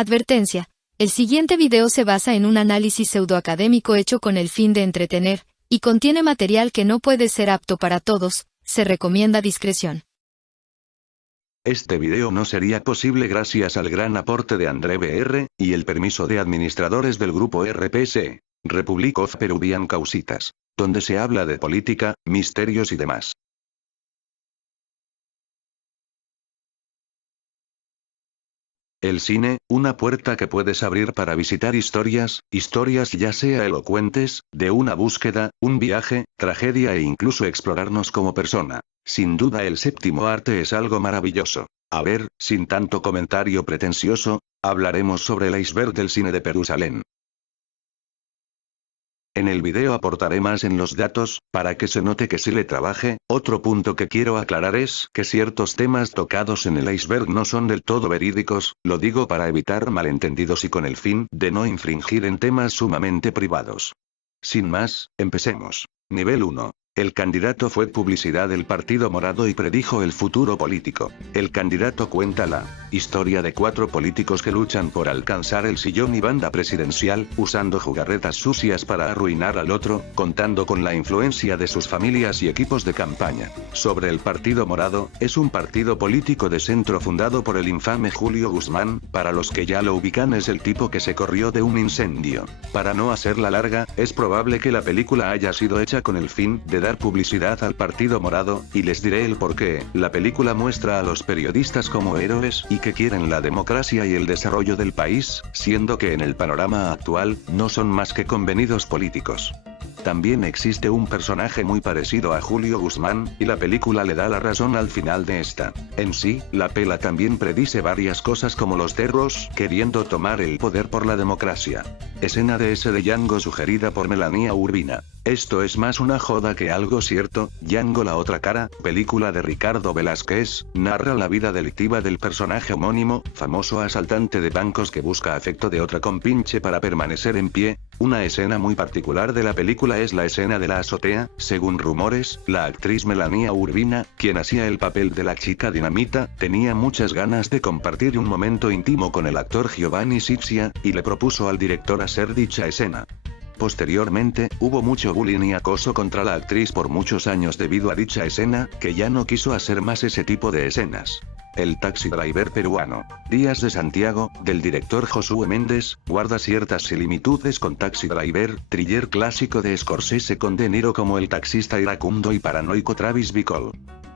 Advertencia. El siguiente video se basa en un análisis pseudoacadémico hecho con el fin de entretener, y contiene material que no puede ser apto para todos, se recomienda discreción. Este video no sería posible gracias al gran aporte de André Br. y el permiso de administradores del grupo RPS, Republic of Peruvian Causitas, donde se habla de política, misterios y demás. El cine, una puerta que puedes abrir para visitar historias ya sea elocuentes, de una búsqueda, un viaje, tragedia e incluso explorarnos como persona. Sin duda el séptimo arte es algo maravilloso. A ver, sin tanto comentario pretencioso, hablaremos sobre el iceberg del cine de Perusalén. En el video aportaré más en los datos, para que se note que sí le trabajé. Otro punto que quiero aclarar es que ciertos temas tocados en el iceberg no son del todo verídicos, lo digo para evitar malentendidos y con el fin de no infringir en temas sumamente privados. Sin más, empecemos. Nivel 1. El candidato fue publicidad del Partido Morado y predijo el futuro político. El candidato cuenta la historia de 4 políticos que luchan por alcanzar el sillón y banda presidencial, usando jugarretas sucias para arruinar al otro, contando con la influencia de sus familias y equipos de campaña. Sobre el Partido Morado, es un partido político de centro fundado por el infame Julio Guzmán, para los que ya lo ubican es el tipo que se corrió de un incendio. Para no hacerla larga, es probable que la película haya sido hecha con el fin de dar publicidad al Partido Morado, y les diré el porqué. La película muestra a los periodistas como héroes y que quieren la democracia y el desarrollo del país, siendo que en el panorama actual, no son más que convenidos políticos. También existe un personaje muy parecido a Julio Guzmán, y la película le da la razón al final de esta. En sí, la pela también predice varias cosas como los terros queriendo tomar el poder por la democracia. Escena de ese de Django sugerida por Melania Urbina. Esto es más una joda que algo cierto. Django la otra cara, película de Ricardo Velázquez, narra la vida delictiva del personaje homónimo, famoso asaltante de bancos que busca afecto de otra compinche para permanecer en pie. Una escena muy particular de la película es la escena de la azotea. Según rumores, la actriz Melania Urbina, quien hacía el papel de la chica dinamita, tenía muchas ganas de compartir un momento íntimo con el actor Giovanni Sixia, y le propuso al director hacer dicha escena. Posteriormente, hubo mucho bullying y acoso contra la actriz por muchos años debido a dicha escena, que ya no quiso hacer más ese tipo de escenas. El Taxi Driver peruano, Días de Santiago, del director Josué Méndez, guarda ciertas similitudes con Taxi Driver, thriller clásico de Scorsese con De Niro como el taxista iracundo y paranoico Travis Bickle.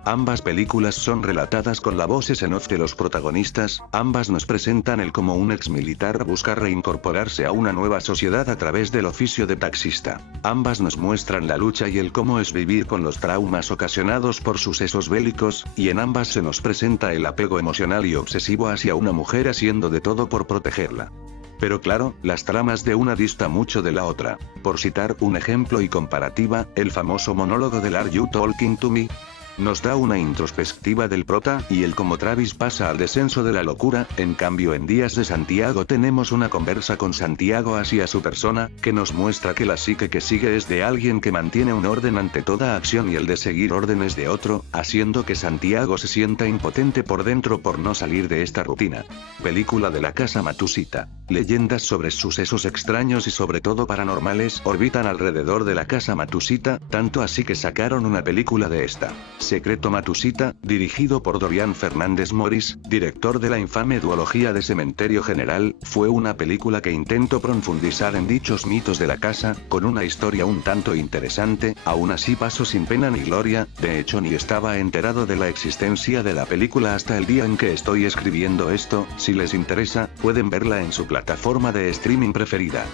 Ambas películas son relatadas con la voces en off de los protagonistas, ambas nos presentan el como un ex militar busca reincorporarse a una nueva sociedad a través del oficio de taxista. Ambas nos muestran la lucha y el cómo es vivir con los traumas ocasionados por sucesos bélicos, y en ambas se nos presenta el apego emocional y obsesivo hacia una mujer haciendo de todo por protegerla. Pero claro, las tramas de una distan mucho de la otra. Por citar un ejemplo y comparativa, el famoso monólogo del Are You Talking to Me? Nos da una introspectiva del prota, y el cómo Travis pasa al descenso de la locura. En cambio en Días de Santiago tenemos una conversa con Santiago hacia su persona, que nos muestra que la psique que sigue es de alguien que mantiene un orden ante toda acción y el de seguir órdenes de otro, haciendo que Santiago se sienta impotente por dentro por no salir de esta rutina. Película de la Casa Matusita. Leyendas sobre sucesos extraños y sobre todo paranormales orbitan alrededor de la Casa Matusita, tanto así que sacaron una película de esta. Secreto Matusita, dirigido por Dorian Fernández Morris, director de la infame duología de Cementerio General, fue una película que intentó profundizar en dichos mitos de la casa, con una historia un tanto interesante. Aún así pasó sin pena ni gloria, de hecho ni estaba enterado de la existencia de la película hasta el día en que estoy escribiendo esto. Si les interesa, pueden verla en su plataforma de streaming preferida.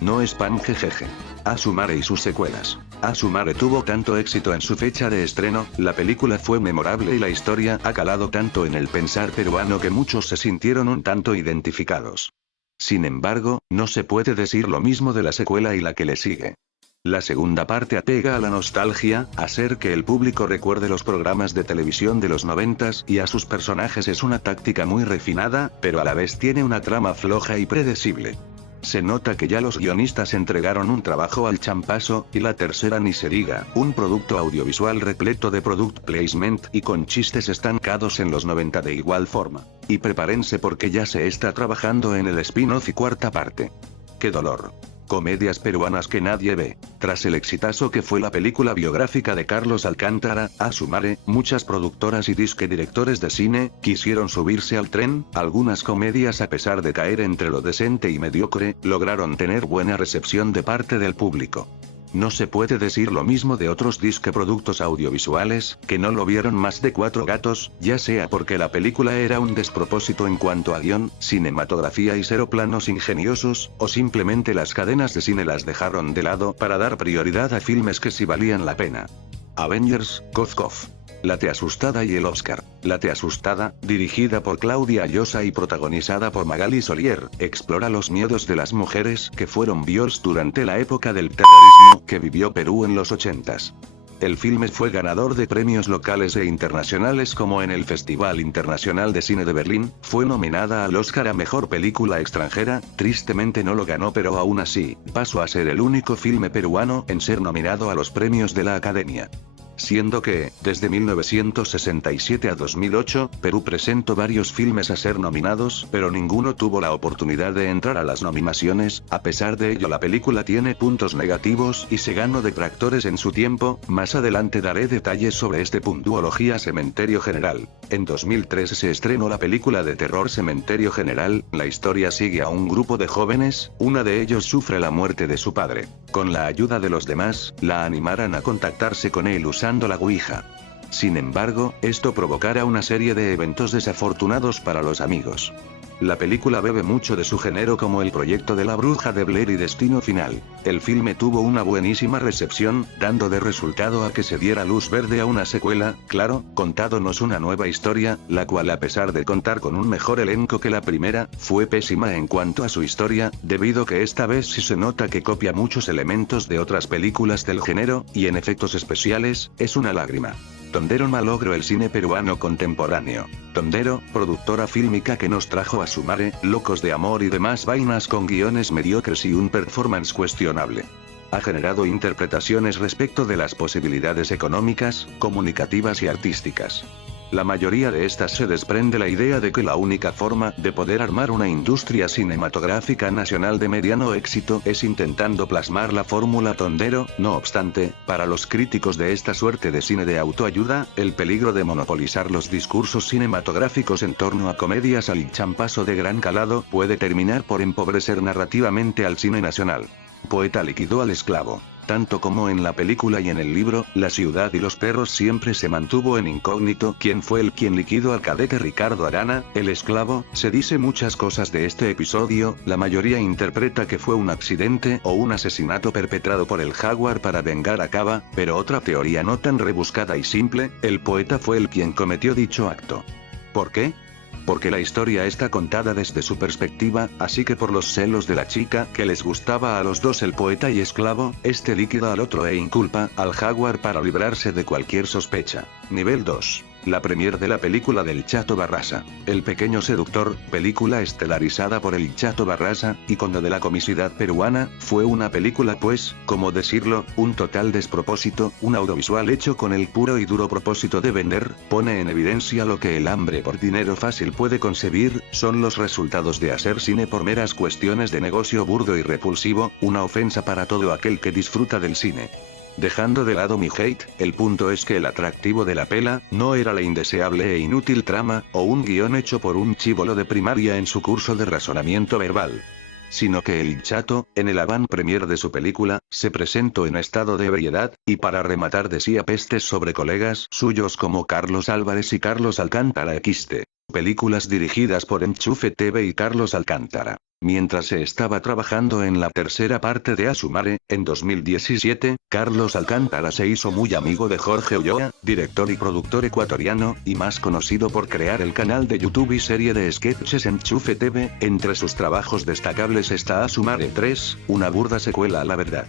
No spam jejeje. Asumare y sus secuelas. Asumare tuvo tanto éxito en su fecha de estreno, la película fue memorable y la historia ha calado tanto en el pensar peruano que muchos se sintieron un tanto identificados. Sin embargo, no se puede decir lo mismo de la secuela y la que le sigue. La segunda parte apega a la nostalgia, hacer que el público recuerde los programas de televisión de los 90s y a sus personajes es una táctica muy refinada, pero a la vez tiene una trama floja y predecible. Se nota que ya los guionistas entregaron un trabajo al champazo, y la tercera ni se diga, un producto audiovisual repleto de product placement y con chistes estancados en los 90 de igual forma. Y prepárense porque ya se está trabajando en el spin-off y cuarta parte. ¡Qué dolor! Comedias peruanas que nadie ve. Tras el exitazo que fue la película biográfica de Carlos Alcántara, A su mare, muchas productoras y disque directores de cine, quisieron subirse al tren. Algunas comedias, a pesar de caer entre lo decente y mediocre, lograron tener buena recepción de parte del público. No se puede decir lo mismo de otros disque productos audiovisuales, que no lo vieron más de 4 gatos, ya sea porque la película era un despropósito en cuanto a guión, cinematografía y cero planos ingeniosos, o simplemente las cadenas de cine las dejaron de lado para dar prioridad a filmes que sí valían la pena. Avengers, Cof Cof. La Te Asustada y el Oscar. La Te Asustada, dirigida por Claudia Llosa y protagonizada por Magali Solier, explora los miedos de las mujeres que fueron viols durante la época del terrorismo que vivió Perú en los 80s. El filme fue ganador de premios locales e internacionales como en el Festival Internacional de Cine de Berlín, fue nominada al Oscar a Mejor Película Extranjera, tristemente no lo ganó pero aún así, pasó a ser el único filme peruano en ser nominado a los premios de la Academia. Siendo que, desde 1967 a 2008, Perú presentó varios filmes a ser nominados, pero ninguno tuvo la oportunidad de entrar a las nominaciones. A pesar de ello, la película tiene puntos negativos y se ganó detractores en su tiempo. Más adelante daré detalles sobre este puntuología Cementerio General. En 2003 se estrenó la película de terror Cementerio General. La historia sigue a un grupo de jóvenes, uno de ellos sufre la muerte de su padre. Con la ayuda de los demás, la animarán a contactarse con él usando la Ouija. Sin embargo, esto provocará una serie de eventos desafortunados para los amigos. La película bebe mucho de su género como El proyecto de la bruja de Blair y Destino Final. El filme tuvo una buenísima recepción, dando de resultado a que se diera luz verde a una secuela, claro, contándonos una nueva historia, la cual a pesar de contar con un mejor elenco que la primera, fue pésima en cuanto a su historia, debido que esta vez sí se nota que copia muchos elementos de otras películas del género, y en efectos especiales, es una lágrima. Tondero malogró el cine peruano contemporáneo. Tondero, productora fílmica que nos trajo A su mare, Locos de Amor y demás vainas con guiones mediocres y un performance cuestionable. Ha generado interpretaciones respecto de las posibilidades económicas, comunicativas y artísticas. La mayoría de estas se desprende la idea de que la única forma de poder armar una industria cinematográfica nacional de mediano éxito es intentando plasmar la fórmula Tondero. No obstante, para los críticos de esta suerte de cine de autoayuda, el peligro de monopolizar los discursos cinematográficos en torno a comedias al champazo de gran calado puede terminar por empobrecer narrativamente al cine nacional. Poeta liquidó al esclavo. Tanto como en la película y en el libro, La ciudad y los perros siempre se mantuvo en incógnito quién fue quien liquidó al cadete Ricardo Arana, el esclavo. Se dice muchas cosas de este episodio, la mayoría interpreta que fue un accidente o un asesinato perpetrado por el Jaguar para vengar a Cava, pero otra teoría no tan rebuscada y simple, el poeta fue quien cometió dicho acto. ¿Por qué? Porque la historia está contada desde su perspectiva, así que por los celos de la chica que les gustaba a los dos el poeta y esclavo, este líquida al otro e inculpa al Jaguar para librarse de cualquier sospecha. Nivel 2. La premier de la película del Chato Barrasa. El pequeño seductor, película estelarizada por el Chato Barrasa, icono de la comicidad peruana, fue una película pues, ¿cómo decirlo?, un total despropósito, un audiovisual hecho con el puro y duro propósito de vender, pone en evidencia lo que el hambre por dinero fácil puede concebir, son los resultados de hacer cine por meras cuestiones de negocio burdo y repulsivo, una ofensa para todo aquel que disfruta del cine. Dejando de lado mi hate, el punto es que el atractivo de la pela, no era la indeseable e inútil trama, o un guión hecho por un chibolo de primaria en su curso de razonamiento verbal. Sino que el Chato, en el avant premier de su película, se presentó en estado de ebriedad, y para rematar decía pestes sobre colegas suyos como Carlos Álvarez y Carlos Alcántara XT. Películas dirigidas por Enchufe TV y Carlos Alcántara. Mientras se estaba trabajando en la tercera parte de A su mare, en 2017, Carlos Alcántara se hizo muy amigo de Jorge Ulloa, director y productor ecuatoriano, y más conocido por crear el canal de YouTube y serie de sketches Enchufe TV. Entre sus trabajos destacables está A su mare 3, una burda secuela a la verdad.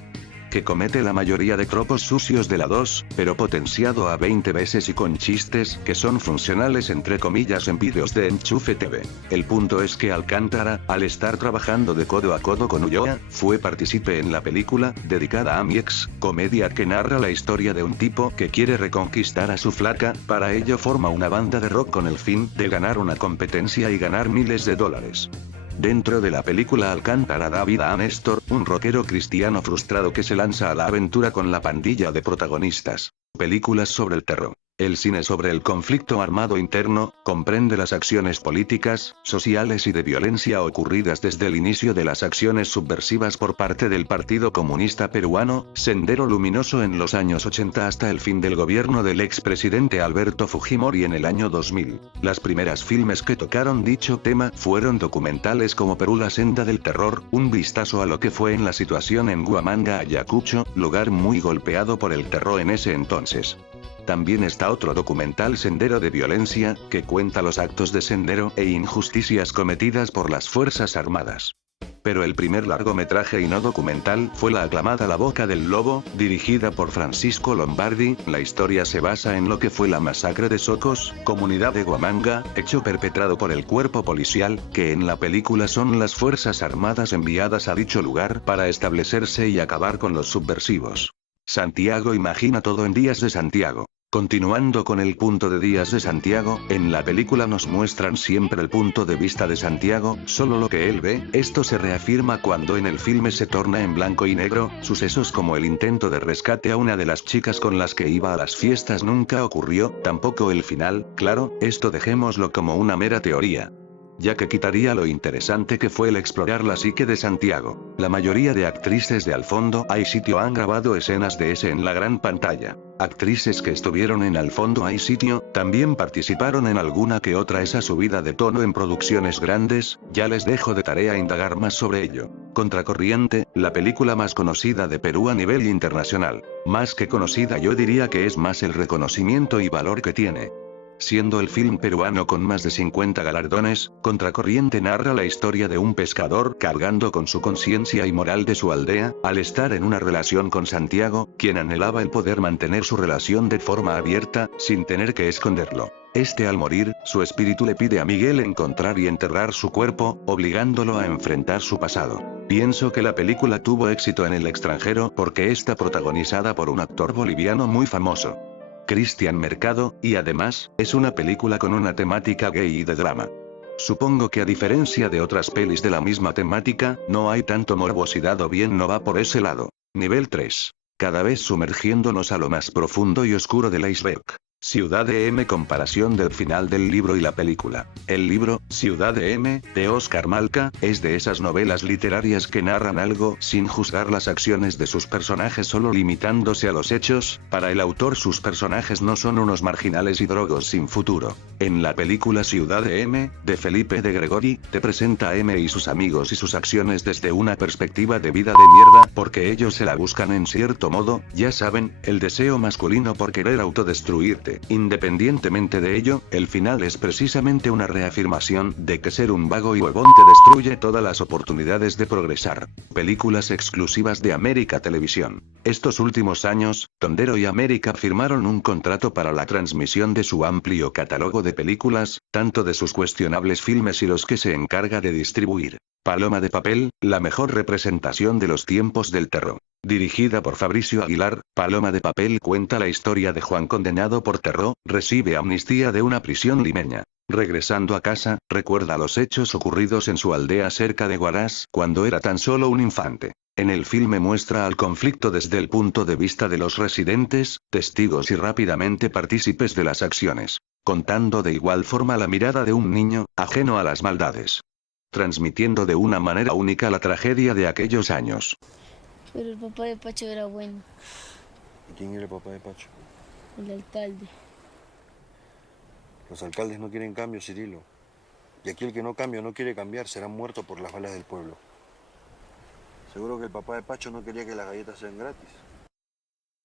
que comete la mayoría de tropos sucios de la 2, pero potenciado a 20 veces y con chistes que son funcionales entre comillas en vídeos de Enchufe TV. El punto es que Alcántara, al estar trabajando de codo a codo con Ulloa, fue partícipe en la película, dedicada a mi ex, comedia que narra la historia de un tipo que quiere reconquistar a su flaca, para ello forma una banda de rock con el fin de ganar una competencia y ganar miles de dólares. Dentro de la película Alcántara da vida a Néstor, un rockero cristiano frustrado que se lanza a la aventura con la pandilla de protagonistas. Películas sobre el terror. El cine sobre el conflicto armado interno, comprende las acciones políticas, sociales y de violencia ocurridas desde el inicio de las acciones subversivas por parte del Partido Comunista Peruano, Sendero Luminoso en los años 80 hasta el fin del gobierno del expresidente Alberto Fujimori en el año 2000. Las primeras filmes que tocaron dicho tema fueron documentales como Perú la senda del terror, un vistazo a lo que fue en la situación en Huamanga, Ayacucho, lugar muy golpeado por el terror en ese entonces. También está otro documental Sendero de Violencia, que cuenta los actos de Sendero e injusticias cometidas por las Fuerzas Armadas. Pero el primer largometraje y no documental fue la aclamada La Boca del Lobo, dirigida por Francisco Lombardi. La historia se basa en lo que fue la masacre de Socos, comunidad de Huamanga, hecho perpetrado por el cuerpo policial, que en la película son las Fuerzas Armadas enviadas a dicho lugar para establecerse y acabar con los subversivos. Santiago imagina todo en Días de Santiago. Continuando con el punto de Días de Santiago, en la película nos muestran siempre el punto de vista de Santiago, solo lo que él ve. Esto se reafirma cuando en el filme se torna en blanco y negro. Sucesos como el intento de rescate a una de las chicas con las que iba a las fiestas nunca ocurrió, tampoco el final. Claro, esto dejémoslo como una mera teoría, ya que quitaría lo interesante que fue el explorar la psique de Santiago. La mayoría de actrices de Al Fondo Hay Sitio han grabado escenas de ese en la gran pantalla. Actrices que estuvieron en Al Fondo Hay Sitio, también participaron en alguna que otra esa subida de tono en producciones grandes. Ya les dejo de tarea indagar más sobre ello. Contracorriente, la película más conocida de Perú a nivel internacional. Más que conocida, yo diría que es más el reconocimiento y valor que tiene. Siendo el film peruano con más de 50 galardones, Contracorriente narra la historia de un pescador cargando con su conciencia y moral de su aldea, al estar en una relación con Santiago, quien anhelaba el poder mantener su relación de forma abierta, sin tener que esconderlo. Al morir, su espíritu le pide a Miguel encontrar y enterrar su cuerpo, obligándolo a enfrentar su pasado. Pienso que la película tuvo éxito en el extranjero porque está protagonizada por un actor boliviano muy famoso, Cristian Mercado, y además, es una película con una temática gay y de drama. Supongo que a diferencia de otras pelis de la misma temática, no hay tanto morbosidad o bien no va por ese lado. Nivel 3. Cada vez sumergiéndonos a lo más profundo y oscuro del iceberg. Ciudad de M. Comparación del final del libro y la película. El libro, Ciudad de M, de Oscar Malca, es de esas novelas literarias que narran algo sin juzgar las acciones de sus personajes, solo limitándose a los hechos. Para el autor sus personajes no son unos marginales y drogos sin futuro. En la película Ciudad de M, de Felipe de Gregori, te presenta a M y sus amigos y sus acciones desde una perspectiva de vida de mierda, porque ellos se la buscan en cierto modo, ya saben, el deseo masculino por querer autodestruirte. Independientemente de ello, el final es precisamente una reafirmación de que ser un vago y huevón te destruye todas las oportunidades de progresar. Películas exclusivas de América Televisión. Estos últimos años, Tondero y América firmaron un contrato para la transmisión de su amplio catálogo de películas, tanto de sus cuestionables filmes y los que se encarga de distribuir. Paloma de Papel, la mejor representación de los tiempos del terror. Dirigida por Fabricio Aguilar, Paloma de Papel cuenta la historia de Juan condenado por terror, recibe amnistía de una prisión limeña. Regresando a casa, recuerda los hechos ocurridos en su aldea cerca de Huaraz, cuando era tan solo un infante. En el filme muestra al conflicto desde el punto de vista de los residentes, testigos y rápidamente partícipes de las acciones, contando de igual forma la mirada de un niño, ajeno a las maldades, transmitiendo de una manera única la tragedia de aquellos años. Pero el papá de Pacho era bueno. ¿Y quién era el papá de Pacho? El alcalde. Los alcaldes no quieren cambio, Cirilo. Y aquí el que no cambia o no quiere cambiar será muerto por las balas del pueblo. Seguro que el papá de Pacho no quería que las galletas sean gratis.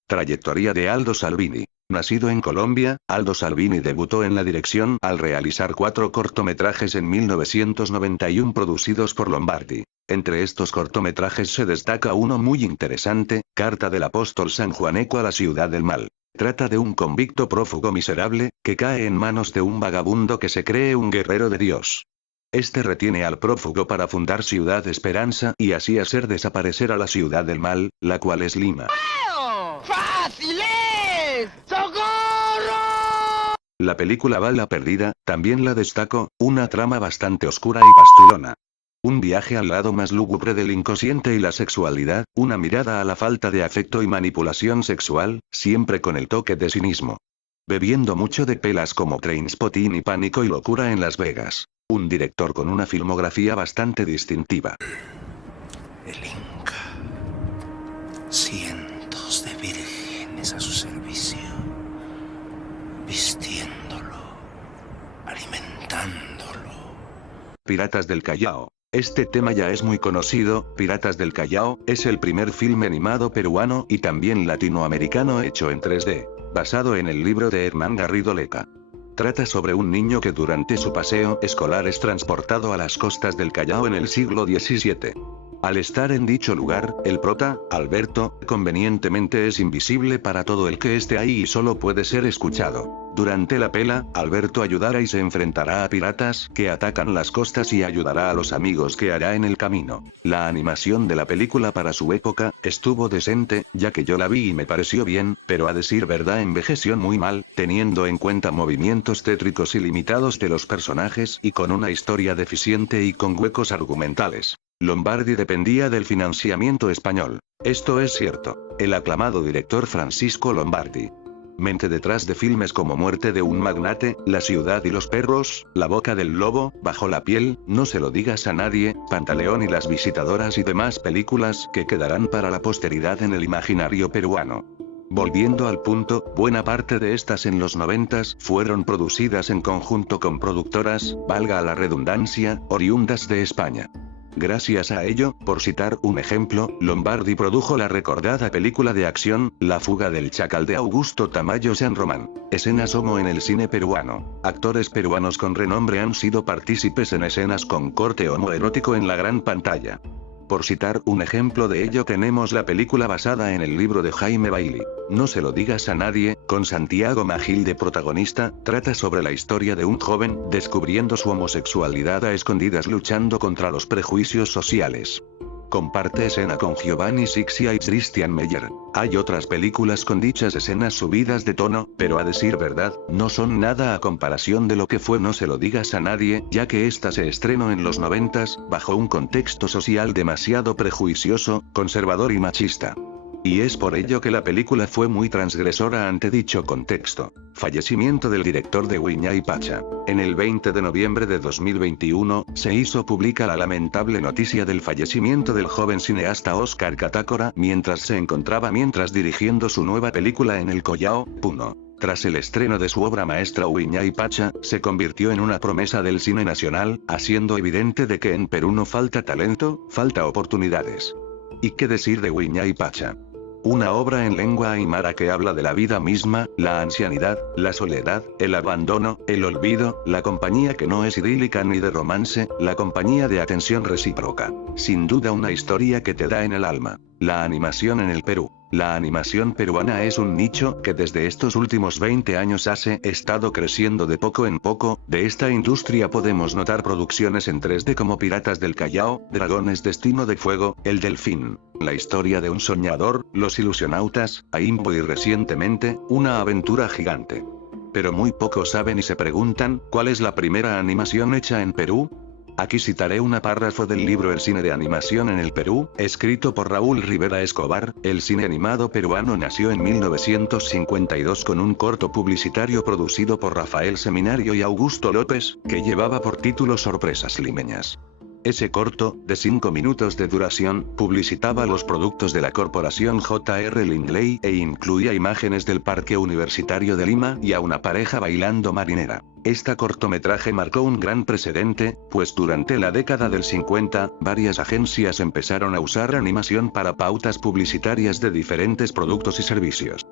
Trayectoria de Aldo Salvini. Nacido en Colombia, Aldo Salvini debutó en la dirección al realizar 4 cortometrajes en 1991 producidos por Lombardi. Entre estos cortometrajes se destaca uno muy interesante, Carta del apóstol San Juaneco a la ciudad del mal. Trata de un convicto prófugo miserable, que cae en manos de un vagabundo que se cree un guerrero de Dios. Este retiene al prófugo para fundar Ciudad Esperanza y así hacer desaparecer a la ciudad del mal, la cual es Lima. ¡Fácil es! ¡Socorro! La película Bala Perdida, también la destaco, una trama bastante oscura y pasturona. Un viaje al lado más lúgubre del inconsciente y la sexualidad, una mirada a la falta de afecto y manipulación sexual, siempre con el toque de cinismo. Bebiendo mucho de pelas como Trainspotting y Pánico y Locura en Las Vegas. Un director con una filmografía bastante distintiva. El Inca. Cientos de vírgenes a su servicio. Vistiéndolo. Alimentándolo. Piratas del Callao. Este tema ya es muy conocido. Piratas del Callao es el primer filme animado peruano y también latinoamericano hecho en 3D, basado en el libro de Hernán Garrido Leca. Trata sobre un niño que durante su paseo escolar es transportado a las costas del Callao en el siglo XVII. Al estar en dicho lugar, el prota, Alberto, convenientemente es invisible para todo el que esté ahí y solo puede ser escuchado. Durante la pela, Alberto ayudará y se enfrentará a piratas que atacan las costas y ayudará a los amigos que hará en el camino. La animación de la película para su época estuvo decente, ya que yo la vi y me pareció bien, pero a decir verdad envejeció muy mal, teniendo en cuenta movimientos tétricos y limitados de los personajes y con una historia deficiente y con huecos argumentales. Lombardi dependía del financiamiento español. Esto es cierto. El aclamado director Francisco Lombardi. Mente detrás de filmes como Muerte de un magnate, La ciudad y los perros, La boca del lobo, Bajo la piel, No se lo digas a nadie, Pantaleón y las visitadoras y demás películas que quedarán para la posteridad en el imaginario peruano. Volviendo al punto, buena parte de estas en los 90s fueron producidas en conjunto con productoras, valga la redundancia, oriundas de España. Gracias a ello, por citar un ejemplo, Lombardi produjo la recordada película de acción, La fuga del chacal de Augusto Tamayo San Román. Escenas homo en el cine peruano. Actores peruanos con renombre han sido partícipes en escenas con corte homoerótico en la gran pantalla. Por citar un ejemplo de ello tenemos la película basada en el libro de Jaime Bailey, No se lo digas a nadie, con Santiago Magil de protagonista, trata sobre la historia de un joven descubriendo su homosexualidad a escondidas luchando contra los prejuicios sociales. Comparte escena con Giovanni Sixia y Christian Meyer. Hay otras películas con dichas escenas subidas de tono, pero a decir verdad, no son nada a comparación de lo que fue No se lo digas a nadie, ya que esta se estrenó en los 90s, bajo un contexto social demasiado prejuicioso, conservador y machista. Y es por ello que la película fue muy transgresora ante dicho contexto. Fallecimiento del director de Huayna y Pacha. En el 20 de noviembre de 2021, se hizo pública la lamentable noticia del fallecimiento del joven cineasta Oscar Catácora mientras se encontraba dirigiendo su nueva película en el Collao, Puno. Tras el estreno de su obra maestra Huayna y Pacha, se convirtió en una promesa del cine nacional, haciendo evidente de que en Perú no falta talento, falta oportunidades. ¿Y qué decir de Huayna y Pacha? Una obra en lengua aymara que habla de la vida misma, la ancianidad, la soledad, el abandono, el olvido, la compañía que no es idílica ni de romance, la compañía de atención recíproca. Sin duda una historia que te da en el alma. La animación en el Perú. La animación peruana es un nicho que desde estos últimos 20 años ha estado creciendo de poco en poco. De esta industria podemos notar producciones en 3D como Piratas del Callao, Dragones Destino de Fuego, El Delfín, La historia de un soñador, Los ilusionautas, Aimbo y recientemente, Una aventura gigante. Pero muy pocos saben y se preguntan, ¿cuál es la primera animación hecha en Perú? Aquí citaré un párrafo del libro El cine de animación en el Perú, escrito por Raúl Rivera Escobar. El cine animado peruano nació en 1952 con un corto publicitario producido por Rafael Seminario y Augusto López, que llevaba por título Sorpresas limeñas. Ese corto, de 5 minutos de duración, publicitaba los productos de la corporación J.R. Lindley e incluía imágenes del Parque Universitario de Lima y a una pareja bailando marinera. Este cortometraje marcó un gran precedente, pues durante la década del 50, varias agencias empezaron a usar animación para pautas publicitarias de diferentes productos y servicios.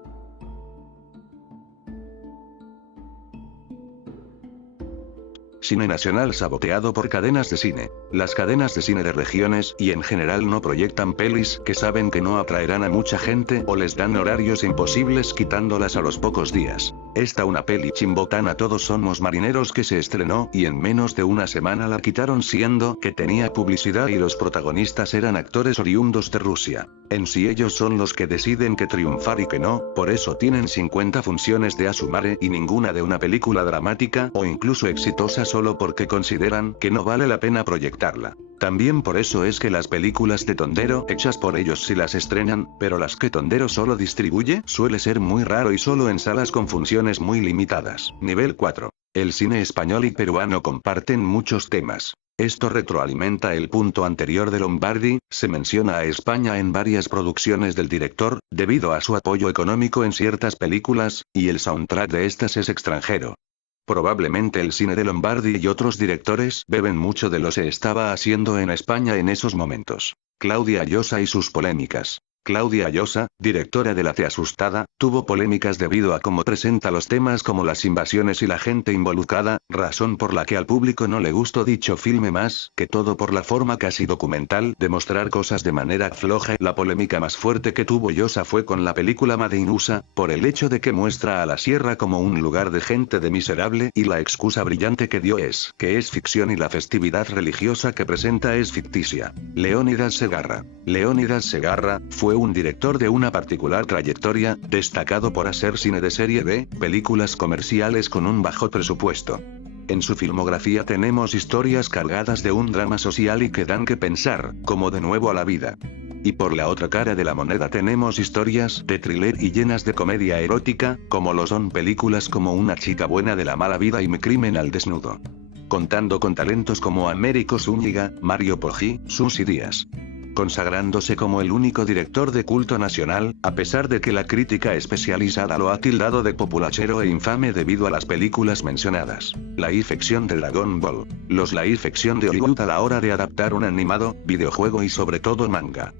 Cine nacional saboteado por cadenas de cine. Las cadenas de cine de regiones y en general no proyectan pelis que saben que no atraerán a mucha gente o les dan horarios imposibles quitándolas a los pocos días. Esta una peli chimbotana Todos somos marineros que se estrenó y en menos de una semana la quitaron siendo que tenía publicidad y los protagonistas eran actores oriundos de Rusia. En sí ellos son los que deciden que triunfar y que no, por eso tienen 50 funciones de Asumare y ninguna de una película dramática o incluso exitosa solo porque consideran que no vale la pena proyectarla. También por eso es que las películas de Tondero hechas por ellos sí las estrenan, pero las que Tondero solo distribuye suele ser muy raro y solo en salas con funciones muy limitadas. Nivel 4. El cine español y peruano comparten muchos temas. Esto retroalimenta el punto anterior de Lombardi, se menciona a España en varias producciones del director, debido a su apoyo económico en ciertas películas, y el soundtrack de estas es extranjero. Probablemente el cine de Lombardi y otros directores beben mucho de lo que se estaba haciendo en España en esos momentos. Claudia Llosa y sus polémicas. Claudia Llosa, directora de La Te Asustada, tuvo polémicas debido a cómo presenta los temas como las invasiones y la gente involucrada, razón por la que al público no le gustó dicho filme más que todo por la forma casi documental de mostrar cosas de manera floja. La polémica más fuerte que tuvo Llosa fue con la película Made in USA, por el hecho de que muestra a la sierra como un lugar de gente de miserable y la excusa brillante que dio es que es ficción y la festividad religiosa que presenta es ficticia. Leónidas Segarra. Leónidas Segarra fue un director de una particular trayectoria, destacado por hacer cine de serie B, películas comerciales con un bajo presupuesto. En su filmografía tenemos historias cargadas de un drama social y que dan que pensar, como De nuevo a la vida. Y por la otra cara de la moneda tenemos historias de thriller y llenas de comedia erótica, como lo son películas como Una chica buena de la mala vida y Mi crimen al desnudo. Contando con talentos como Américo Zúñiga, Mario Poggi, Susi Díaz. Consagrándose como el único director de culto nacional, a pesar de que la crítica especializada lo ha tildado de populachero e infame debido a las películas mencionadas. Live action de Dragon Ball. Los live action de Hollywood a la hora de adaptar un animado, videojuego y sobre todo manga.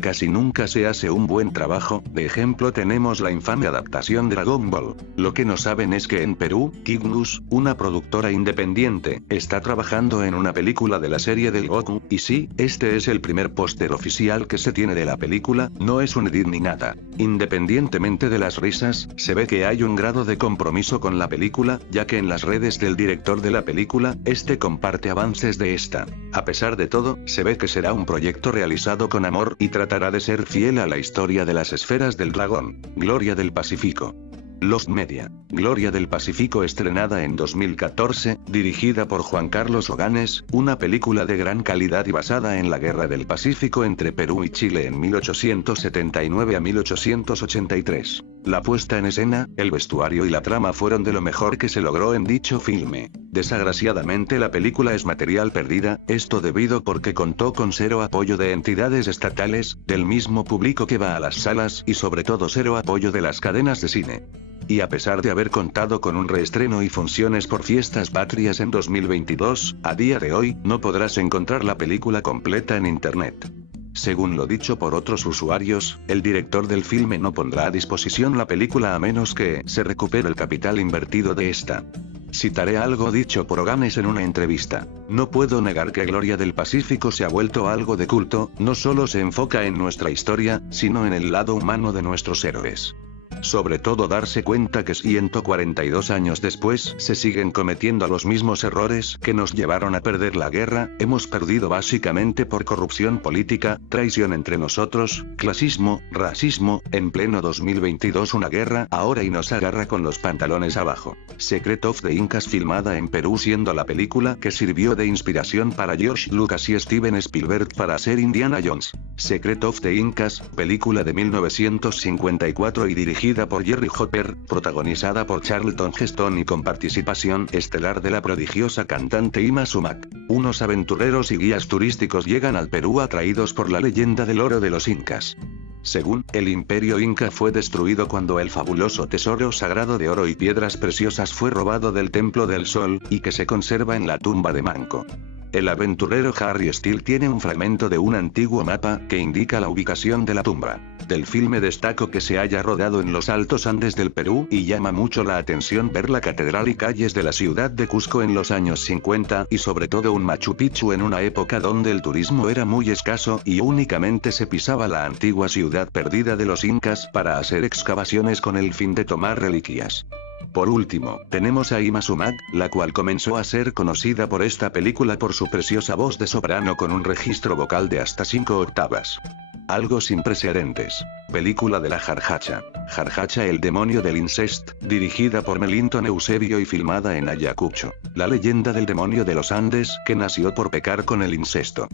Casi nunca se hace un buen trabajo, de ejemplo tenemos la infame adaptación de Dragon Ball. Lo que no saben es que en Perú, Cygnus, una productora independiente, está trabajando en una película de la serie del Goku, y sí, este es el primer póster oficial que se tiene de la película, no es un edit ni nada. Independientemente de las risas, se ve que hay un grado de compromiso con la película, ya que en las redes del director de la película, este comparte avances de esta. A pesar de todo, se ve que será un proyecto realizado con amor y tratará de ser fiel a la historia de las esferas del dragón. Gloria del Pacífico. Lost Media. Gloria del Pacífico estrenada en 2014, dirigida por Juan Carlos Oganes, una película de gran calidad y basada en la Guerra del Pacífico entre Perú y Chile en 1879 a 1883. La puesta en escena, el vestuario y la trama fueron de lo mejor que se logró en dicho filme. Desgraciadamente la película es material perdida, esto debido porque contó con cero apoyo de entidades estatales, del mismo público que va a las salas y sobre todo cero apoyo de las cadenas de cine. Y a pesar de haber contado con un reestreno y funciones por Fiestas Patrias en 2022, a día de hoy, no podrás encontrar la película completa en internet. Según lo dicho por otros usuarios, el director del filme no pondrá a disposición la película a menos que se recupere el capital invertido de esta. Citaré algo dicho por Oganes en una entrevista. No puedo negar que Gloria del Pacífico se ha vuelto algo de culto, no solo se enfoca en nuestra historia, sino en el lado humano de nuestros héroes. Sobre todo darse cuenta que 142 años después se siguen cometiendo los mismos errores que nos llevaron a perder la guerra, hemos perdido básicamente por corrupción política, traición entre nosotros, clasismo, racismo, en pleno 2022 una guerra ahora y nos agarra con los pantalones abajo. Secret of the Incas filmada en Perú siendo la película que sirvió de inspiración para George Lucas y Steven Spielberg para hacer Indiana Jones. Secret of the Incas, película de 1954 y dirigida por Jerry Hopper, protagonizada por Charlton Heston y con participación estelar de la prodigiosa cantante Ima Sumac. Unos aventureros y guías turísticos llegan al Perú atraídos por la leyenda del oro de los incas. Según, el imperio inca fue destruido cuando el fabuloso tesoro sagrado de oro y piedras preciosas fue robado del Templo del Sol, y que se conserva en la tumba de Manco. El aventurero Harry Steele tiene un fragmento de un antiguo mapa que indica la ubicación de la tumba. Del filme destaco que se haya rodado en los Altos Andes del Perú y llama mucho la atención ver la catedral y calles de la ciudad de Cusco en los años 50 y sobre todo un Machu Picchu en una época donde el turismo era muy escaso y únicamente se pisaba la antigua ciudad perdida de los incas para hacer excavaciones con el fin de tomar reliquias. Por último, tenemos a Ima Sumac, la cual comenzó a ser conocida por esta película por su preciosa voz de soprano con un registro vocal de hasta 5 octavas. Algo sin precedentes. Película de la Jarjacha. Jarjacha el demonio del incest, dirigida por Melinton Eusebio y filmada en Ayacucho. La leyenda del demonio de los Andes, que nació por pecar con el incesto.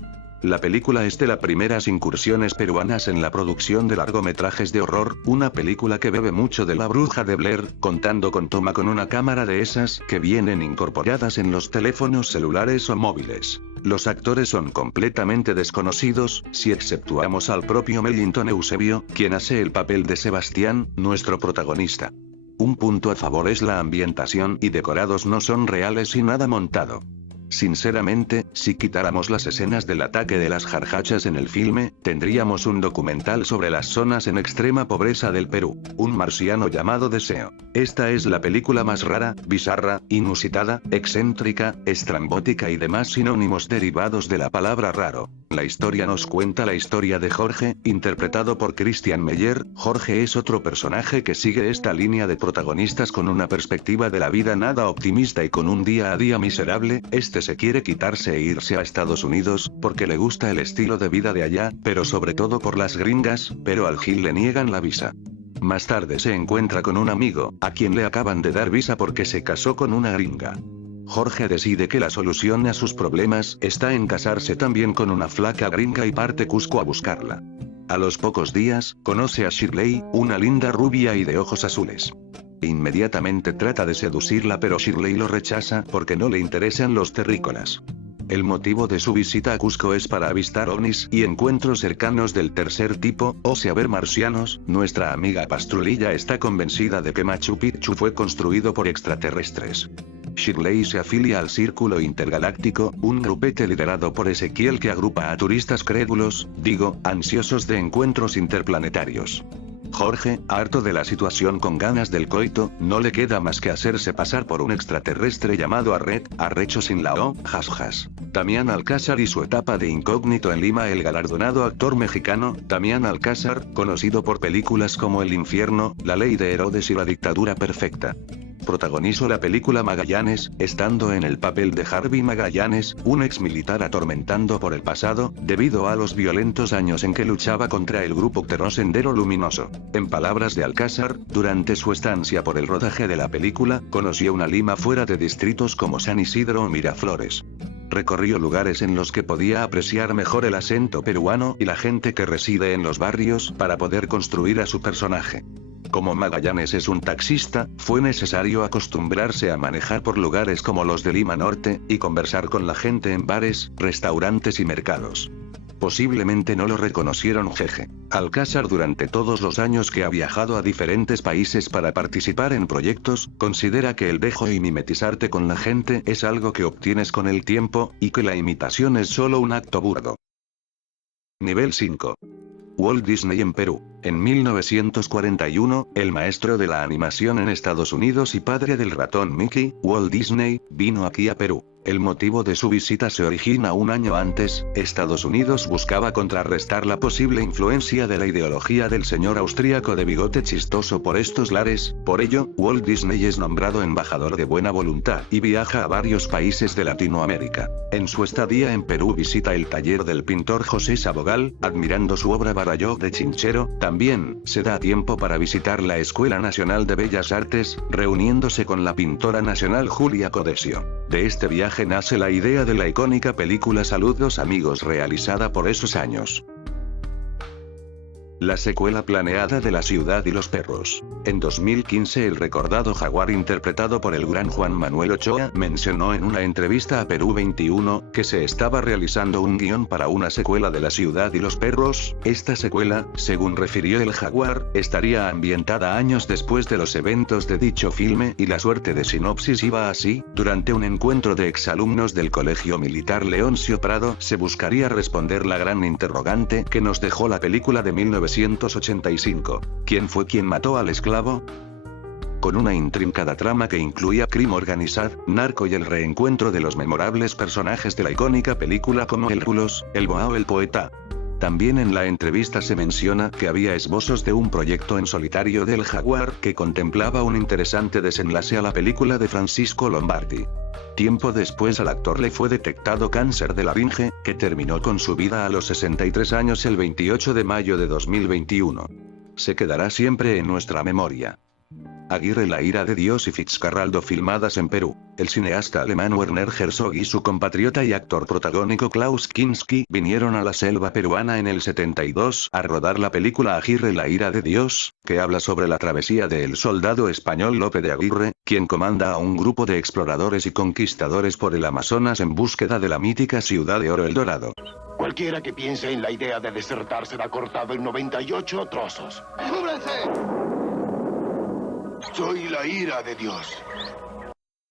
La película es de las primeras incursiones peruanas en la producción de largometrajes de horror, una película que bebe mucho de La Bruja de Blair, contando con toma con una cámara de esas que vienen incorporadas en los teléfonos celulares o móviles. Los actores son completamente desconocidos, si exceptuamos al propio Melinton Eusebio, quien hace el papel de Sebastián, nuestro protagonista. Un punto a favor es la ambientación y decorados no son reales y nada montado. Sinceramente, si quitáramos las escenas del ataque de las jarjachas en el filme, tendríamos un documental sobre las zonas en extrema pobreza del Perú. Un marciano llamado Deseo. Esta es la película más rara, bizarra, inusitada, excéntrica, estrambótica y demás sinónimos derivados de la palabra raro. La historia nos cuenta la historia de Jorge, interpretado por Christian Meyer. Jorge es otro personaje que sigue esta línea de protagonistas con una perspectiva de la vida nada optimista y con un día a día miserable. Se quiere quitarse e irse a Estados Unidos, porque le gusta el estilo de vida de allá, pero sobre todo por las gringas, pero al Gil le niegan la visa. Más tarde se encuentra con un amigo, a quien le acaban de dar visa porque se casó con una gringa. Jorge decide que la solución a sus problemas está en casarse también con una flaca gringa y parte Cusco a buscarla. A los pocos días, conoce a Shirley, una linda rubia y de ojos azules. Inmediatamente trata de seducirla pero Shirley lo rechaza porque no le interesan los terrícolas. El motivo de su visita a Cusco es para avistar ovnis y encuentros cercanos del tercer tipo, o sea ver marcianos. Nuestra amiga Pastrulilla está convencida de que Machu Picchu fue construido por extraterrestres. Shirley se afilia al Círculo Intergaláctico, un grupete liderado por Ezequiel que agrupa a turistas crédulos, ansiosos de encuentros interplanetarios. Jorge, harto de la situación con ganas del coito, no le queda más que hacerse pasar por un extraterrestre llamado Arrecho sin la O, jas. Damián Alcázar y su etapa de incógnito en Lima. El galardonado actor mexicano, Damián Alcázar, conocido por películas como El Infierno, La Ley de Herodes y La Dictadura Perfecta. Protagonizó la película Magallanes, estando en el papel de Harvey Magallanes, un ex militar atormentado por el pasado, debido a los violentos años en que luchaba contra el grupo Terror Sendero Luminoso. En palabras de Alcázar, durante su estancia por el rodaje de la película, conoció una Lima fuera de distritos como San Isidro o Miraflores. Recorrió lugares en los que podía apreciar mejor el acento peruano y la gente que reside en los barrios para poder construir a su personaje. Como Magallanes es un taxista, fue necesario acostumbrarse a manejar por lugares como los de Lima Norte, y conversar con la gente en bares, restaurantes y mercados. Posiblemente no lo reconocieron jeje. Alcázar durante todos los años que ha viajado a diferentes países para participar en proyectos, considera que el dejo y mimetizarte con la gente es algo que obtienes con el tiempo, y que la imitación es solo un acto burdo. Nivel 5. Walt Disney en Perú. En 1941, el maestro de la animación en Estados Unidos y padre del ratón Mickey, Walt Disney, vino aquí a Perú. El motivo de su visita se origina un año antes. Estados Unidos buscaba contrarrestar la posible influencia de la ideología del señor austríaco de bigote chistoso por estos lares. Por ello, Walt Disney es nombrado embajador de buena voluntad y viaja a varios países de Latinoamérica. En su estadía en Perú visita el taller del pintor José Sabogal, admirando su obra Baralló de Chinchero. También se da tiempo para visitar la Escuela Nacional de Bellas Artes, reuniéndose con la pintora nacional Julia Codesio. De este viaje nace la idea de la icónica película Saludos amigos, realizada por esos años. La secuela planeada de La ciudad y los perros. En 2015 el recordado Jaguar interpretado por el gran Juan Manuel Ochoa mencionó en una entrevista a Perú 21, que se estaba realizando un guión para una secuela de La ciudad y los perros. Esta secuela, según refirió el Jaguar, estaría ambientada años después de los eventos de dicho filme y la suerte de sinopsis iba así: durante un encuentro de exalumnos del Colegio Militar Leoncio Prado se buscaría responder la gran interrogante que nos dejó la película de 1985. ¿Quién fue quien mató al esclavo? Con una intrincada trama que incluía crimen organizado, narco y el reencuentro de los memorables personajes de la icónica película como el Rulos, el Boa o el Poeta. También en la entrevista se menciona que había esbozos de un proyecto en solitario del Jaguar que contemplaba un interesante desenlace a la película de Francisco Lombardi. Tiempo después al actor le fue detectado cáncer de laringe, que terminó con su vida a los 63 años el 28 de mayo de 2021. Se quedará siempre en nuestra memoria. Aguirre, la ira de Dios y Fitzcarraldo filmadas en Perú. El cineasta alemán Werner Herzog y su compatriota y actor protagónico Klaus Kinski vinieron a la selva peruana en el 72 a rodar la película Aguirre, la ira de Dios, que habla sobre la travesía del soldado español Lope de Aguirre, quien comanda a un grupo de exploradores y conquistadores por el Amazonas en búsqueda de la mítica ciudad de oro El Dorado. Cualquiera que piense en la idea de desertar será cortado en 98 trozos. ¡Cúbranse! Soy la ira de Dios.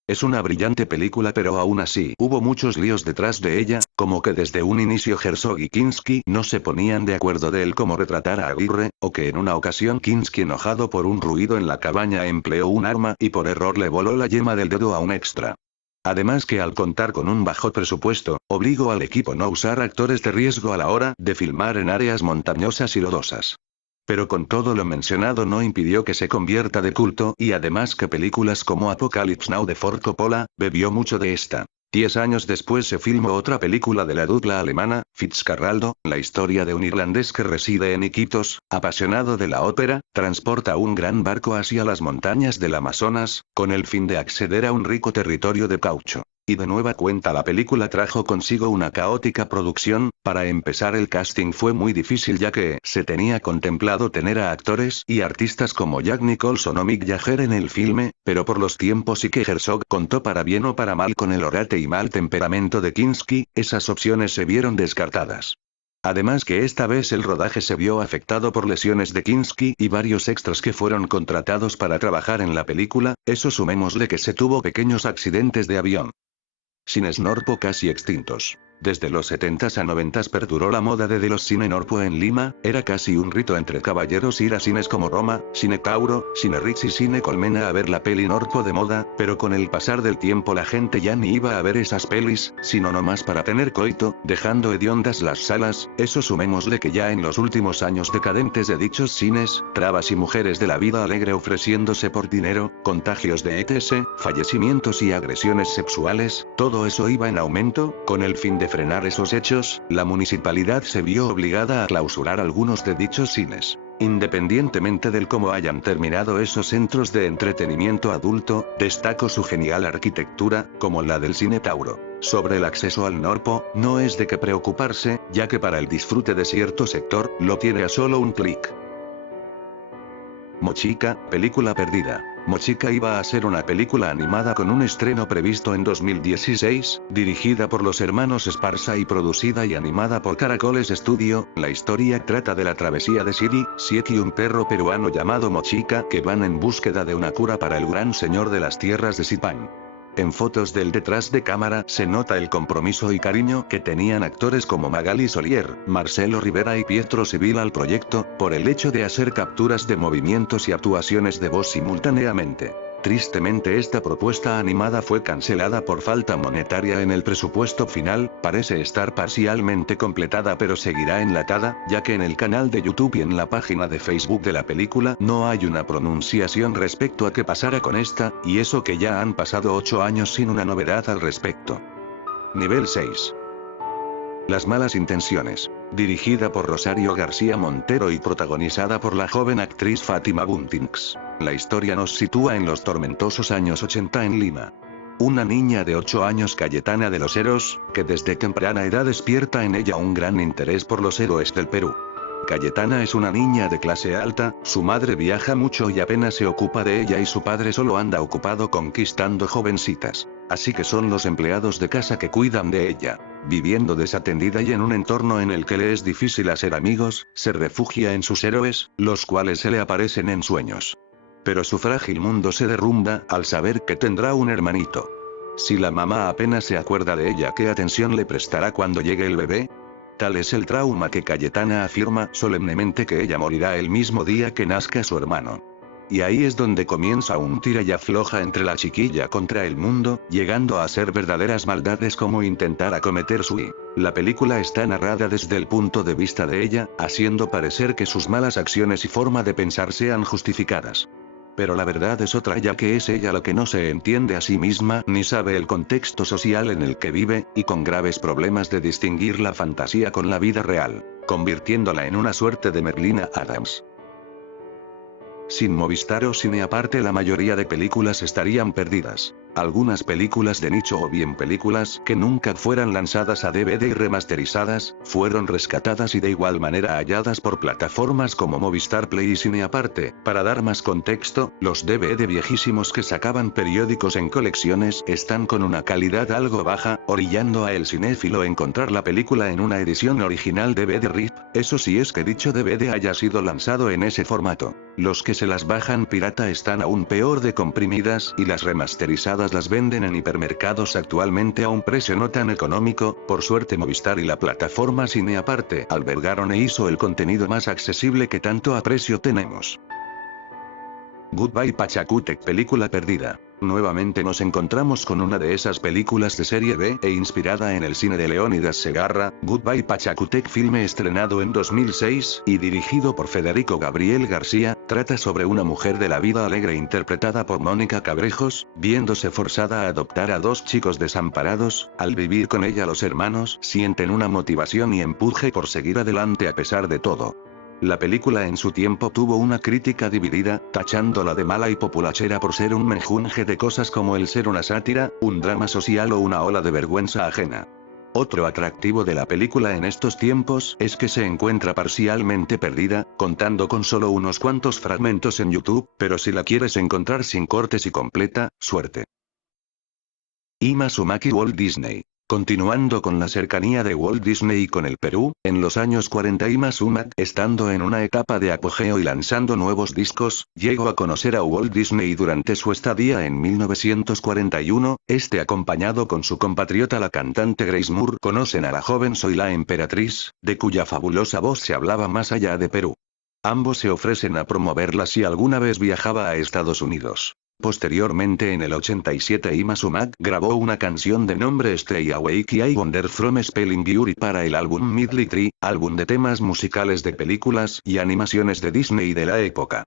Es una brillante película, pero aún así hubo muchos líos detrás de ella, como que desde un inicio Herzog y Kinski no se ponían de acuerdo de él cómo retratar a Aguirre, o que en una ocasión Kinski, enojado por un ruido en la cabaña, empleó un arma y por error le voló la yema del dedo a un extra. Además que al contar con un bajo presupuesto, obligó al equipo no usar actores de riesgo a la hora de filmar en áreas montañosas y lodosas. Pero con todo lo mencionado no impidió que se convierta de culto, y además que películas como Apocalypse Now de Ford Coppola bebió mucho de esta. 10 años después se filmó otra película de la dupla alemana, Fitzcarraldo, la historia de un irlandés que reside en Iquitos, apasionado de la ópera, transporta un gran barco hacia las montañas del Amazonas, con el fin de acceder a un rico territorio de caucho. Y de nueva cuenta la película trajo consigo una caótica producción. Para empezar, el casting fue muy difícil, ya que se tenía contemplado tener a actores y artistas como Jack Nicholson o Mick Jagger en el filme, pero por los tiempos y que Herzog contó para bien o para mal con el orate y mal temperamento de Kinski, esas opciones se vieron descartadas. Además que esta vez el rodaje se vio afectado por lesiones de Kinski y varios extras que fueron contratados para trabajar en la película, eso sumémosle que se tuvo pequeños accidentes de avión. Cine Norpo casi extintos. Desde los 70s a 90s perduró la moda de los Cine Norpo en Lima. Era casi un rito entre caballeros ir a cines como Roma, Cine Tauro, Cine Ritz y Cine Colmena a ver la peli Norpo de moda, pero con el pasar del tiempo la gente ya ni iba a ver esas pelis, sino nomás para tener coito, dejando hediondas las salas. Eso sumémosle que ya en los últimos años decadentes de dichos cines, trabas y mujeres de la vida alegre ofreciéndose por dinero, contagios de ETS, fallecimientos y agresiones sexuales, todo eso iba en aumento. Con el fin de frenar esos hechos, la municipalidad se vio obligada a clausurar algunos de dichos cines. Independientemente del cómo hayan terminado esos centros de entretenimiento adulto, destaco su genial arquitectura, como la del Cine Tauro. Sobre el acceso al Norpo, no es de qué preocuparse, ya que para el disfrute de cierto sector, lo tiene a solo un clic. Mochica, película perdida. Mochica iba a ser una película animada con un estreno previsto en 2016, dirigida por los hermanos Esparza y producida y animada por Caracoles Studio. La historia trata de la travesía de Siri, Siek y un perro peruano llamado Mochica que van en búsqueda de una cura para el gran señor de las tierras de Zipán. En fotos del detrás de cámara se nota el compromiso y cariño que tenían actores como Magali Solier, Marcelo Rivera y Pietro Civil al proyecto, por el hecho de hacer capturas de movimientos y actuaciones de voz simultáneamente. Tristemente esta propuesta animada fue cancelada por falta monetaria en el presupuesto final. Parece estar parcialmente completada pero seguirá enlatada, ya que en el canal de YouTube y en la página de Facebook de la película no hay una pronunciación respecto a qué pasará con esta, y eso que ya han pasado 8 años sin una novedad al respecto. Nivel 6. Las malas intenciones. Dirigida por Rosario García Montero y protagonizada por la joven actriz Fátima Buntings. La historia nos sitúa en los tormentosos años 80 en Lima. Una niña de 8 años, Cayetana de los Heros, que desde temprana edad despierta en ella un gran interés por los héroes del Perú. Cayetana es una niña de clase alta, su madre viaja mucho y apenas se ocupa de ella y su padre solo anda ocupado conquistando jovencitas. Así que son los empleados de casa que cuidan de ella. Viviendo desatendida y en un entorno en el que le es difícil hacer amigos, se refugia en sus héroes, los cuales se le aparecen en sueños. Pero su frágil mundo se derrumba al saber que tendrá un hermanito. Si la mamá apenas se acuerda de ella, ¿qué atención le prestará cuando llegue el bebé? Tal es el trauma que Cayetana afirma solemnemente que ella morirá el mismo día que nazca su hermano. Y ahí es donde comienza un tira y afloja entre la chiquilla contra el mundo, llegando a ser verdaderas maldades como intentar acometer su I. La película está narrada desde el punto de vista de ella, haciendo parecer que sus malas acciones y forma de pensar sean justificadas. Pero la verdad es otra, ya que es ella la que no se entiende a sí misma ni sabe el contexto social en el que vive, y con graves problemas de distinguir la fantasía con la vida real, convirtiéndola en una suerte de Merlina Adams. Sin Movistar o Cineaparte la mayoría de películas estarían perdidas. Algunas películas de nicho o bien películas que nunca fueran lanzadas a DVD y remasterizadas, fueron rescatadas y de igual manera halladas por plataformas como Movistar Play y Cineaparte. Para dar más contexto, los DVD viejísimos que sacaban periódicos en colecciones están con una calidad algo baja, orillando a el cinéfilo encontrar la película en una edición original DVD RIP, eso sí es que dicho DVD haya sido lanzado en ese formato. Los que se las bajan pirata están aún peor de comprimidas y las remasterizadas las venden en hipermercados actualmente a un precio no tan económico. Por suerte Movistar y la plataforma Cineaparte albergaron e hizo el contenido más accesible que tanto aprecio tenemos. Goodbye Pachacútec, película perdida. Nuevamente nos encontramos con una de esas películas de serie B e inspirada en el cine de Leónidas Segarra. Goodbye Pachacútec, filme estrenado en 2006 y dirigido por Federico Gabriel García, trata sobre una mujer de la vida alegre interpretada por Mónica Cabrejos, viéndose forzada a adoptar a dos chicos desamparados. Al vivir con ella los hermanos sienten una motivación y empuje por seguir adelante a pesar de todo. La película en su tiempo tuvo una crítica dividida, tachándola de mala y populachera por ser un menjunje de cosas como el ser una sátira, un drama social o una ola de vergüenza ajena. Otro atractivo de la película en estos tiempos es que se encuentra parcialmente perdida, contando con solo unos cuantos fragmentos en YouTube, pero si la quieres encontrar sin cortes y completa, suerte. Ima Uzumaki, Walt Disney. Continuando con la cercanía de Walt Disney con el Perú, en los años 40 Ima Uzumaki, estando en una etapa de apogeo y lanzando nuevos discos, llegó a conocer a Walt Disney durante su estadía en 1941, acompañado con su compatriota la cantante Grace Moore, conocen a la joven Soy la Emperatriz, de cuya fabulosa voz se hablaba más allá de Perú. Ambos se ofrecen a promoverla si alguna vez viajaba a Estados Unidos. Posteriormente en el 87 Ima Uzumaki grabó una canción de nombre Stay Awake y I Wonder from Spelling Beauty para el álbum Midley Tree, álbum de temas musicales de películas y animaciones de Disney de la época.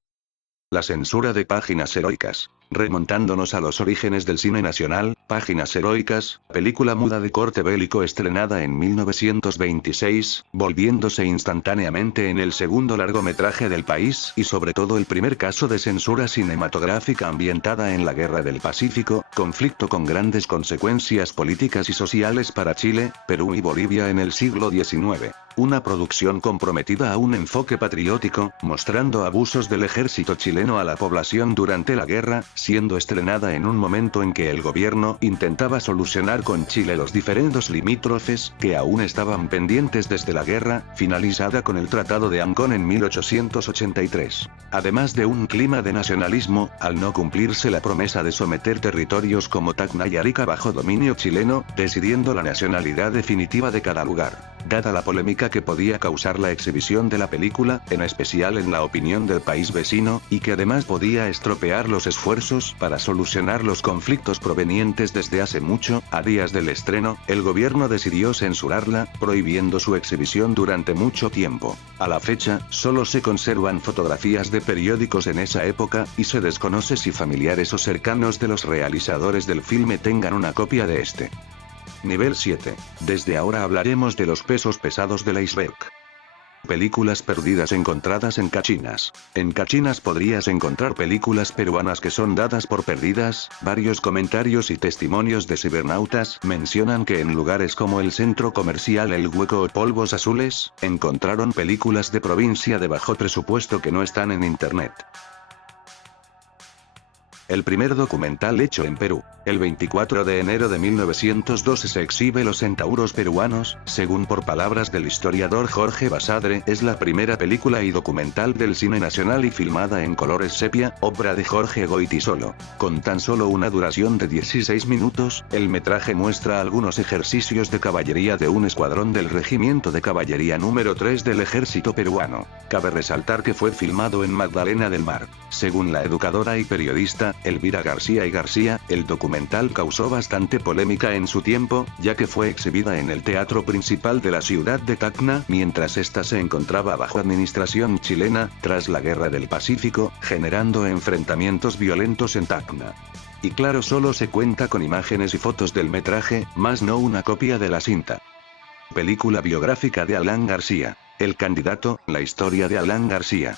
La censura de Páginas Heroicas. Remontándonos a los orígenes del cine nacional, Páginas Heroicas, película muda de corte bélico estrenada en 1926, volviéndose instantáneamente en el segundo largometraje del país y sobre todo el primer caso de censura cinematográfica ambientada en la Guerra del Pacífico, conflicto con grandes consecuencias políticas y sociales para Chile, Perú y Bolivia en el siglo XIX. Una producción comprometida a un enfoque patriótico, mostrando abusos del ejército chileno a la población durante la guerra, siendo estrenada en un momento en que el gobierno intentaba solucionar con Chile los diferendos limítrofes que aún estaban pendientes desde la guerra, finalizada con el Tratado de Ancón en 1883. Además de un clima de nacionalismo, al no cumplirse la promesa de someter territorios como Tacna y Arica bajo dominio chileno, decidiendo la nacionalidad definitiva de cada lugar. Dada la polémica que podía causar la exhibición de la película, en especial en la opinión del país vecino, y que además podía estropear los esfuerzos para solucionar los conflictos provenientes desde hace mucho, a días del estreno, el gobierno decidió censurarla, prohibiendo su exhibición durante mucho tiempo. A la fecha, solo se conservan fotografías de periódicos en esa época, y se desconoce si familiares o cercanos de los realizadores del filme tengan una copia de este. Nivel 7. Desde ahora hablaremos de los pesos pesados del iceberg. Películas perdidas encontradas en Cachinas. En Cachinas podrías encontrar películas peruanas que son dadas por perdidas. Varios comentarios y testimonios de cibernautas mencionan que en lugares como el centro comercial El Hueco o Polvos Azules, encontraron películas de provincia de bajo presupuesto que no están en internet. El primer documental hecho en Perú. El 24 de enero de 1912 se exhibe Los Centauros Peruanos, según por palabras del historiador Jorge Basadre, es la primera película y documental del cine nacional y filmada en colores sepia, obra de Jorge Goytisolo. Con tan solo una duración de 16 minutos, el metraje muestra algunos ejercicios de caballería de un escuadrón del Regimiento de Caballería número 3 del Ejército Peruano. Cabe resaltar que fue filmado en Magdalena del Mar. Según la educadora y periodista Elvira García y García, el documental causó bastante polémica en su tiempo, ya que fue exhibida en el teatro principal de la ciudad de Tacna, mientras ésta se encontraba bajo administración chilena, tras la Guerra del Pacífico, generando enfrentamientos violentos en Tacna. Y claro, solo se cuenta con imágenes y fotos del metraje, más no una copia de la cinta. Película biográfica de Alan García. El candidato, la historia de Alan García.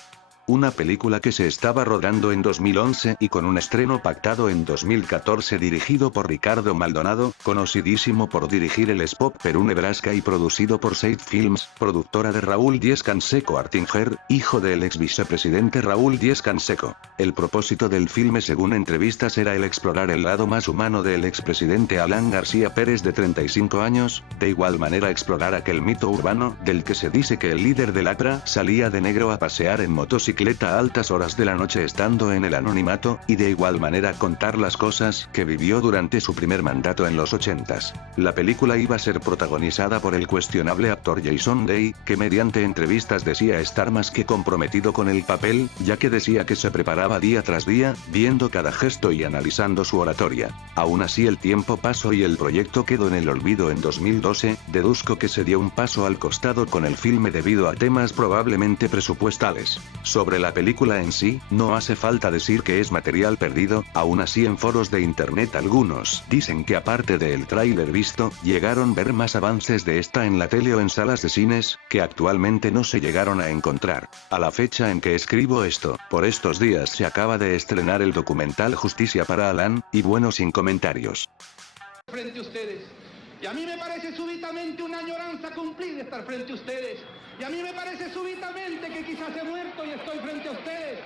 Una película que se estaba rodando en 2011 y con un estreno pactado en 2014 dirigido por Ricardo Maldonado, conocidísimo por dirigir el spot Perú Nebraska y producido por Seid Films, productora de Raúl Díez Canseco Artinger, hijo del ex vicepresidente Raúl Díez Canseco. El propósito del filme según entrevistas era el explorar el lado más humano del expresidente Alan García Pérez de 35 años, de igual manera explorar aquel mito urbano, del que se dice que el líder del APRA salía de negro a pasear en motocicleta a altas horas de la noche estando en el anonimato, y de igual manera contar las cosas que vivió durante su primer mandato en los 80s. La película iba a ser protagonizada por el cuestionable actor Jason Day, que mediante entrevistas decía estar más que comprometido con el papel, ya que decía que se preparaba día tras día, viendo cada gesto y analizando su oratoria. Aún así el tiempo pasó y el proyecto quedó en el olvido en 2012, deduzco que se dio un paso al costado con el filme debido a temas probablemente presupuestales. Sobre la película en sí, no hace falta decir que es material perdido, aún así en foros de internet algunos dicen que aparte del tráiler visto, llegaron a ver más avances de esta en la tele o en salas de cines, que actualmente no se llegaron a encontrar. A la fecha en que escribo esto, por estos días se acaba de estrenar el documental Justicia para Alan, y bueno, sin comentarios. Frente a ustedes. Y a mí me parece súbitamente una añoranza cumplida estar frente a ustedes. Y a mí me parece súbitamente que quizás he muerto y estoy frente a ustedes.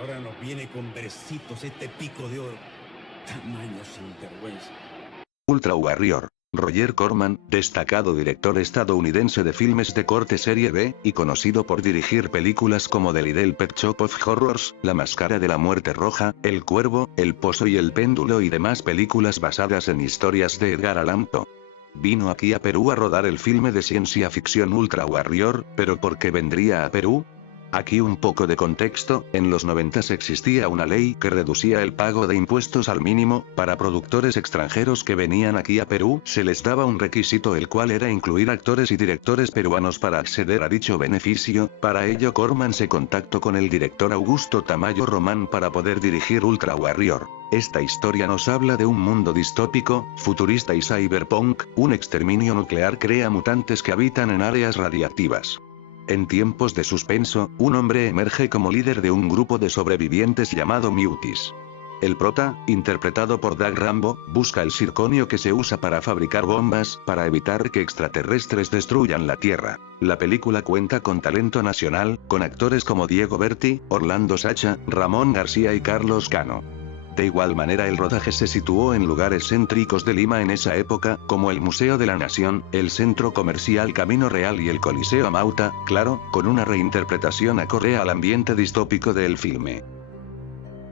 Ahora nos viene con versitos este pico de oro. Tamaño sinvergüenza. Ultra Warrior. Roger Corman, destacado director estadounidense de filmes de corte serie B, y conocido por dirigir películas como The Little Pet Shop of Horrors, La Máscara de la Muerte Roja, El Cuervo, El Pozo y El Péndulo y demás películas basadas en historias de Edgar Allan Poe. Vino aquí a Perú a rodar el filme de ciencia ficción Ultra Warrior, pero ¿por qué vendría a Perú? Aquí un poco de contexto, en los 90s existía una ley que reducía el pago de impuestos al mínimo, para productores extranjeros que venían aquí a Perú se les daba un requisito el cual era incluir actores y directores peruanos para acceder a dicho beneficio, para ello Corman se contactó con el director Augusto Tamayo Román para poder dirigir Ultra Warrior. Esta historia nos habla de un mundo distópico, futurista y cyberpunk, un exterminio nuclear crea mutantes que habitan en áreas radiactivas. En tiempos de suspenso, un hombre emerge como líder de un grupo de sobrevivientes llamado Mutis. El prota, interpretado por Doug Rambo, busca el zirconio que se usa para fabricar bombas, para evitar que extraterrestres destruyan la Tierra. La película cuenta con talento nacional, con actores como Diego Berti, Orlando Sacha, Ramón García y Carlos Cano. De igual manera el rodaje se situó en lugares céntricos de Lima en esa época, como el Museo de la Nación, el Centro Comercial Camino Real y el Coliseo Amauta, claro, con una reinterpretación acorde al ambiente distópico del filme.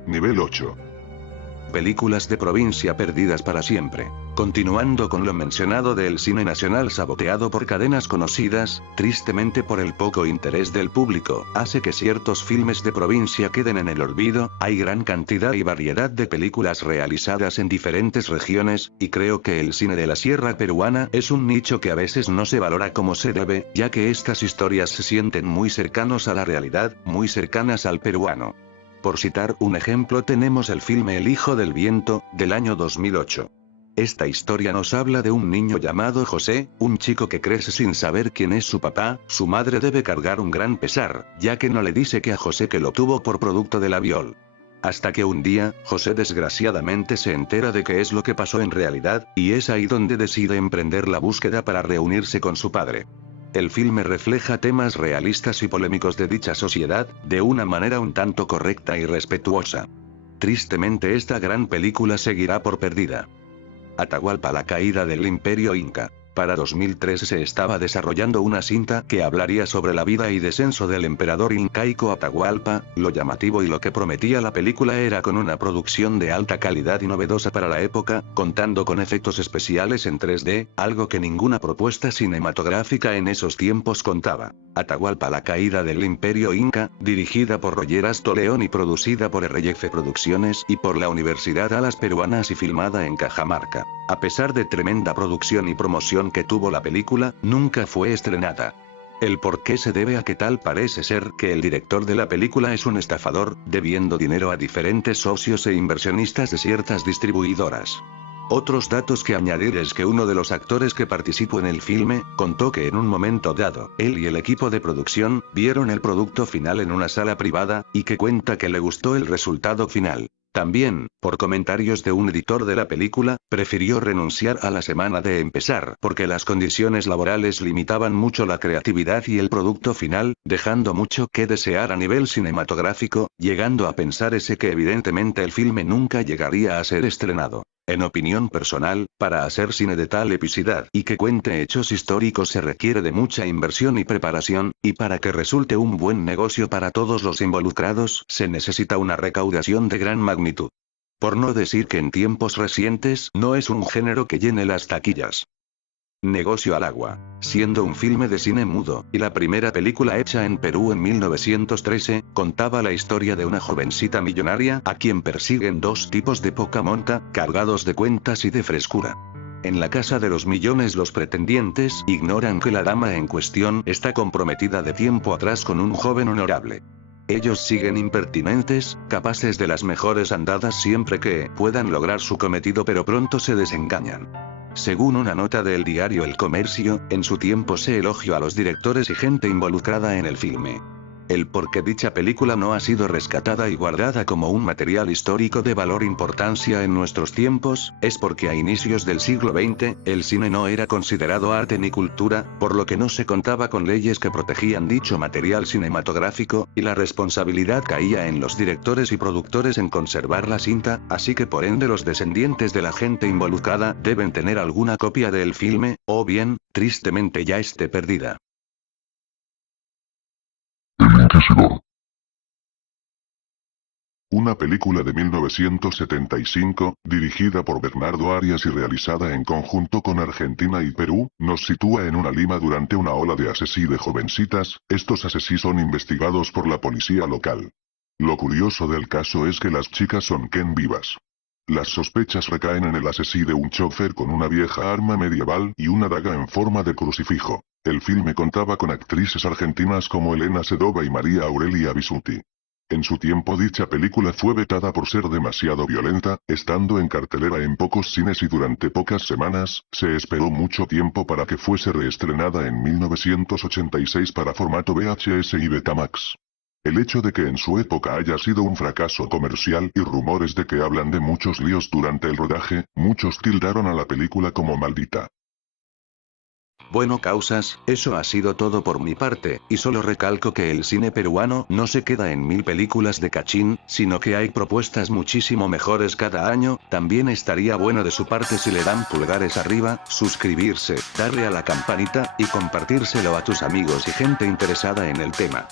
Nivel 8. Películas de provincia perdidas para siempre. Continuando con lo mencionado del cine nacional saboteado por cadenas conocidas, tristemente por el poco interés del público, hace que ciertos filmes de provincia queden en el olvido, hay gran cantidad y variedad de películas realizadas en diferentes regiones, y creo que el cine de la sierra peruana es un nicho que a veces no se valora como se debe, ya que estas historias se sienten muy cercanos a la realidad, muy cercanas al peruano. Por citar un ejemplo tenemos el filme El Hijo del Viento, del año 2008. Esta historia nos habla de un niño llamado José, un chico que crece sin saber quién es su papá. Su madre debe cargar un gran pesar, ya que no le dice que a José que lo tuvo por producto de la viol. Hasta que un día, José desgraciadamente se entera de qué es lo que pasó en realidad, y es ahí donde decide emprender la búsqueda para reunirse con su padre. El filme refleja temas realistas y polémicos de dicha sociedad, de una manera un tanto correcta y respetuosa. Tristemente esta gran película seguirá por perdida. Atahualpa, la caída del Imperio Inca. Para 2003 se estaba desarrollando una cinta que hablaría sobre la vida y descenso del emperador incaico Atahualpa. Lo llamativo y lo que prometía la película era con una producción de alta calidad y novedosa para la época, contando con efectos especiales en 3D, algo que ninguna propuesta cinematográfica en esos tiempos contaba. Atahualpa, la caída del Imperio Inca, dirigida por Roger Astor León y producida por RF Producciones y por la Universidad Alas Peruanas y filmada en Cajamarca. A pesar de tremenda producción y promoción que tuvo la película, nunca fue estrenada. El por qué se debe a que tal parece ser que el director de la película es un estafador, debiendo dinero a diferentes socios e inversionistas de ciertas distribuidoras. Otros datos que añadir es que uno de los actores que participó en el filme, contó que en un momento dado, él y el equipo de producción, vieron el producto final en una sala privada, y que cuenta que le gustó el resultado final. También, por comentarios de un editor de la película, prefirió renunciar a la semana de empezar porque las condiciones laborales limitaban mucho la creatividad y el producto final, dejando mucho que desear a nivel cinematográfico, llegando a pensar que evidentemente el filme nunca llegaría a ser estrenado. En opinión personal, para hacer cine de tal epicidad y que cuente hechos históricos se requiere de mucha inversión y preparación, y para que resulte un buen negocio para todos los involucrados se necesita una recaudación de gran magnitud. Por no decir que en tiempos recientes no es un género que llene las taquillas. Negocio al agua. Siendo un filme de cine mudo, y la primera película hecha en Perú en 1913, contaba la historia de una jovencita millonaria a quien persiguen dos tipos de poca monta, cargados de cuentas y de frescura. En la casa de los millones los pretendientes ignoran que la dama en cuestión está comprometida de tiempo atrás con un joven honorable. Ellos siguen impertinentes, capaces de las mejores andadas siempre que puedan lograr su cometido, pero pronto se desengañan. Según una nota del diario El Comercio, en su tiempo se elogió a los directores y gente involucrada en el filme. El por qué dicha película no ha sido rescatada y guardada como un material histórico de valor importancia en nuestros tiempos, es porque a inicios del siglo XX, el cine no era considerado arte ni cultura, por lo que no se contaba con leyes que protegían dicho material cinematográfico, y la responsabilidad caía en los directores y productores en conservar la cinta, así que por ende los descendientes de la gente involucrada deben tener alguna copia del filme, o bien, tristemente ya esté perdida. El Inquisidor. Una película de 1975, dirigida por Bernardo Arias y realizada en conjunto con Argentina y Perú, nos sitúa en una Lima durante una ola de asesí de jovencitas. Estos asesí son investigados por la policía local. Lo curioso del caso es que las chicas son Ken vivas. Las sospechas recaen en el asesí de un chofer con una vieja arma medieval y una daga en forma de crucifijo. El filme contaba con actrices argentinas como Elena Sedova y María Aurelia Bisutti. En su tiempo dicha película fue vetada por ser demasiado violenta, estando en cartelera en pocos cines y durante pocas semanas, se esperó mucho tiempo para que fuese reestrenada en 1986 para formato VHS y Betamax. El hecho de que en su época haya sido un fracaso comercial y rumores de que hablan de muchos líos durante el rodaje, muchos tildaron a la película como maldita. Bueno causas, eso ha sido todo por mi parte, y solo recalco que el cine peruano no se queda en 1000 películas de cachín, sino que hay propuestas muchísimo mejores cada año. También estaría bueno de su parte si le dan pulgares arriba, suscribirse, darle a la campanita, y compartírselo a tus amigos y gente interesada en el tema.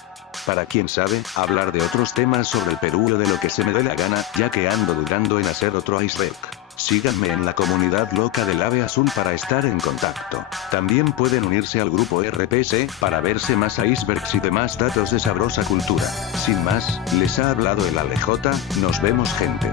Para quien sabe, hablar de otros temas sobre el Perú o de lo que se me dé la gana, ya que ando dudando en hacer otro iceberg. Síganme en la comunidad loca del Ave Azul para estar en contacto. También pueden unirse al grupo RPC, para verse más icebergs y demás datos de sabrosa cultura. Sin más, les ha hablado el ALJ, nos vemos gente.